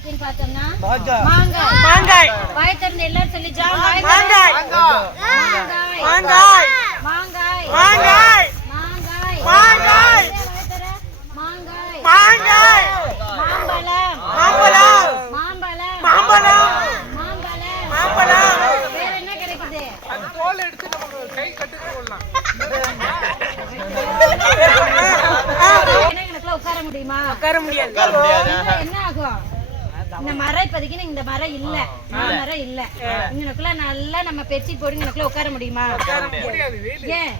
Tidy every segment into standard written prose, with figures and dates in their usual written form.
பார்த்தோம்னா மாங்காய். மாங்காய். வாய் திறந்து எல்லாரும் சொல்லி ஜா. மாங்காய். மாங்காய். மாங்காய். மாங்காய். மாங்காய். மாங்காய். மாங்காய். மாங்காய். மாங்காய். மாம்பழம். மாம்பழம். மாம்பழம். மாம்பழம். மாம்பழம். மாம்பழம். வேற என்ன கிடைக்குது? அந்த தோல் எடுத்து நம்ம கை கட்டுக்கு போடலாம். எனக்குள்ள உட்கார முடியுமா? உட்கார முடியாது. என்ன ஆகும்? இந்த மரம் இப்போதைக்கு இந்த மரம் இல்ல, மரம் இல்ல. இங்கனக்குள்ள நல்லா நம்ம பெட்ஷீட் போட்டு இங்கனக்குள்ள உட்கார முடியுமா? முடியாது. வெயில். ஏன்?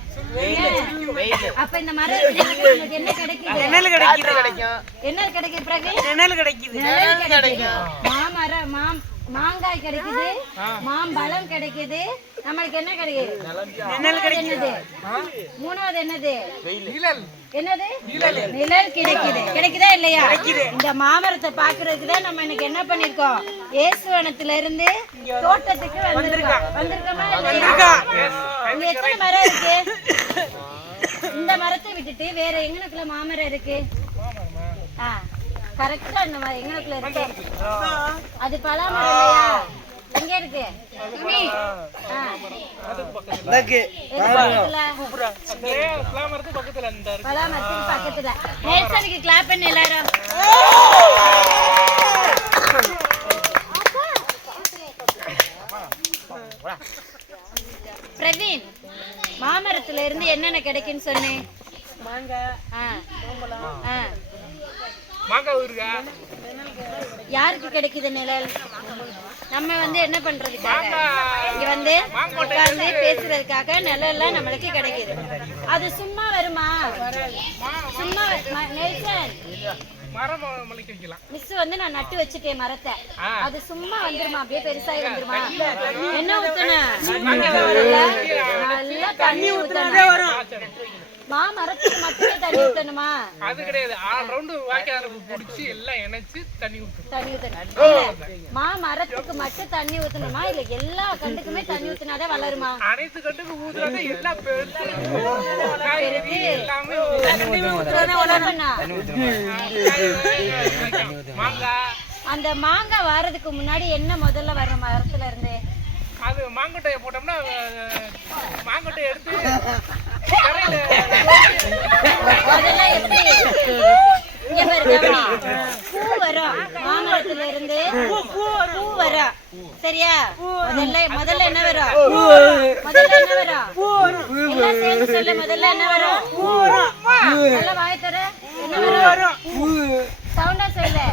அப்ப இந்த மரம் உங்களுக்கு என்ன கிடைக்குது? நிழல் கிடைக்குது. என்ன கிடைக்குது பிறகு? நிழல் கிடைக்குது. நிழல் கிடைக்குது. மாமரம், மாங்காய் கிடைக்குது, மாம்பழம் கிடைக்குது. நம்மளுக்கு என்ன கிடைக்குது? நிழல் கிடைக்குது. மூணாவது என்னது? நிழல். என்னது? நிழல் கிடைக்குது. கிடைக்குதா இல்லையா? இந்த மாமரத்தை பாக்குறதுக்கு தான் நம்ம இன்னைக்கு என்ன பண்ணிருக்கோம்? ஏசுவனத்துல இருந்து தோட்டத்துக்கு வந்திருக்கோம். வந்திருக்கோமா இல்லையா? இங்க எத்தனை மரம் இருக்கு? இந்த மரத்தை விட்டுட்டு வேற எங்கனக்குள்ள மாமரம் இருக்கு? கரெக்டா இந்த மாதிரி எங்கனக்குள்ள இருக்கு. அது பலாமரம் இல்லையா? எங்க இருக்கு? பலாமரத்துக்கு பக்கத்துல. நெல்சனுக்கு கிளாப் பண்ணு எல்லாரும். பிரவீன், மாமரத்துல இருந்து என்னென்ன கிடைக்குன்னு சொன்னேன்? யாருக்கு கிடைக்குது நிழல்? நம்ம என்ன பண்றதுக்காக இங்க உட்கார்ந்து பேசுறதுக்காக நிழல்லாம் நம்மளுக்கு கிடைக்குது. அது சும்மா வருமா? சும்மா நெல்சன் மிஸ் நான் நட்டு வச்சுட்டேன் மரத்தை. அது சும்மா வந்துருமா? அப்படியே பெருசாகி வந்துருமா? என்ன ஊத்தணும்? நல்லா தண்ணி ஊத்தணும். மாமரத்துக்கு மட்டுமே தண்ணி ஊத்தணுமா? அது கிடையாது. ஆல் ரவுண்ட் வாய்க்கால புடிச்சு எல்லாம் இணைச்சு தண்ணி ஊத்தணும். தண்ணி ஊத்தணும். மாமரத்துக்கு மட்டும் தண்ணி ஊத்தணுமா இல்ல எல்லா கண்டுக்குமே தண்ணி ஊத்தினாதான் வளருமா? அனைத்து கண்டுக்கு ஊத்துறாங்க. எல்லாம் பெருத்து எல்லாமே மாங்காய். அந்த மாங்காய் வர்றதுக்கு முன்னாடி என்ன முதல்ல வர்ற மரத்துல இருந்து? அது மாங்கொட்டையை போட்டோம்னா மாங்கொட்டையை எடுத்து அதெல்லாம் எப்படி? இங்க பாருங்க, பூ வரும் மாமரத்துல இருந்து. பூ வரும். சரியா? முதல்ல என்ன வரும்? முதல்ல என்ன வரும்? எல்லாம் சேர்ந்து சொல்ல. முதல்ல என்ன வரும்? நல்லா வாய் தர. என்ன வரும்? சவுண்டா சொல்லு.